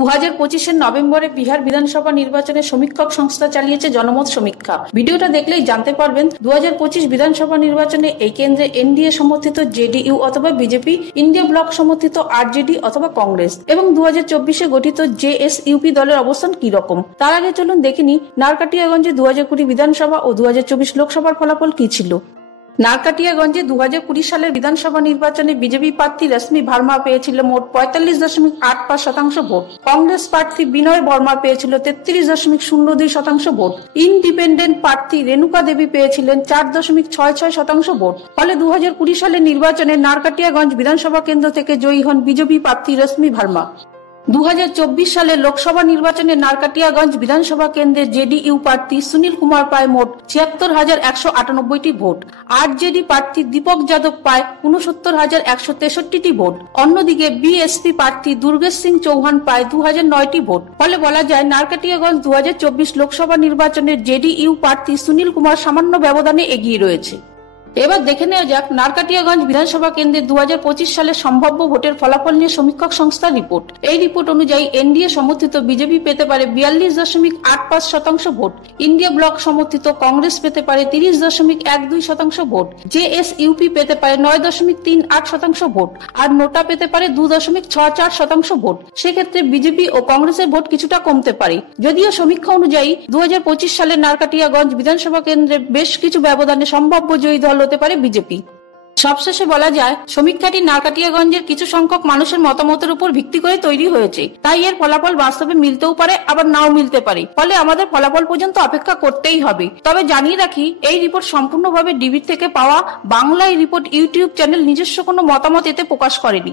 2025-এর নভেম্বরে বিহার বিধানসভা নির্বাচনে সমীক্ষক সংস্থা চালিয়েছে জনমত সমীক্ষা। ভিডিওটা দেখলেই জানতে পারবেন 2025 বিধানসভা নির্বাচনে এই কেন্দ্রে এনডিএ সমর্থিত জেডিইউ অথবা বিজেপি, ইন্ডিয়া ব্লক সমর্থিত আরজেডি অথবা কংগ্রেস এবং 2024-এ গঠিত জেএসইউপি দলের অবস্থান কি রকম। তার আগে চলুন দেখেনি নারকাটিয়াগঞ্জে 2020 বিধানসভা ও 2024 লোকসভার ফলাফল কি ছিল। নারকাটিয়াগঞ্জে 2020 সালের বিধানসভা নির্বাচনে বিজেপি প্রার্থী রশ্মি ভার্মা পেয়েছিল মোট 45.85% ভোট। কংগ্রেস প্রার্থী বিনয় বর্মা পেয়েছিল 33.02% ভোট। ইন্ডিপেন্ডেন্ট প্রার্থী রেণুকা দেবী পেয়েছিলেন 4.66% ভোট। ফলে 2020 সালের নির্বাচনে নারকাটিয়াগঞ্জ বিধানসভা কেন্দ্র থেকে জয়ী হন বিজেপি প্রার্থী রশ্মি ভার্মা। 2024 সালের লোকসভা নির্বাচনে নারকাটিয়াগঞ্জ বিধানসভা কেন্দ্রে জেডিইউ প্রার্থী সুনীল কুমার পায় মোট 76,198টি ভোট। আরজেডি প্রার্থী দীপক যাদব পায় 69,163টি ভোট। অন্যদিকে বিএসপি প্রার্থী দুর্গেশ সিং চৌহান পায় 2009টি ভোট। ফলে বলা যায় নারকাটিয়াগঞ্জ 2024 লোকসভা নির্বাচনের জেডিইউ প্রার্থী সুনীল কুমার সামান্য ব্যবধানে এগিয়ে রয়েছে। এবার দেখে নেওয়া যাক নারকাটিয়াগঞ্জ বিধানসভা কেন্দ্রে 2025 সালে সম্ভাব্য ভোটের ফলাফল নিয়ে সমীক্ষক সংস্থার রিপোর্ট। এই রিপোর্ট অনুযায়ী এনডিএ সমর্থিত বিজেপি পেতে পারে 42.85% ভোট, ইন্ডিয়া ব্লক সমর্থিত কংগ্রেস পেতে পারে 30.12% ভোট, জেএসইউপি পেতে পারে 9.38% ভোট আর নোটা পেতে পারে 2.64% ভোট। সেক্ষেত্রে বিজেপি ও কংগ্রেসের ভোট কিছুটা কমতে পারে। যদিও সমীক্ষা অনুযায়ী 2025 সালে নারকাটিয়াগঞ্জ বিধানসভা কেন্দ্রে বেশ কিছু ব্যবধানে সম্ভাব্য জয়ী দল হতে পারে বিজেপি। সবশেষে বলা যায় সমীক্ষাটি নারকাটিয়াগঞ্জের কিছু সংখ্যক মানুষের মতামতের উপর ভিত্তি করে তৈরি হয়েছে, তাই এর ফলাফল বাস্তবে মিলতেও পারে আবার নাও মিলতে পারে। ফলে আমাদের ফলাফল পর্যন্ত অপেক্ষা করতেই হবে। তবে জানিয়ে রাখি এই রিপোর্ট সম্পূর্ণভাবে ডিবির থেকে পাওয়া। বাংলায় রিপোর্ট ইউটিউব চ্যানেল নিজস্ব কোনো মতামত এতে প্রকাশ করেনি।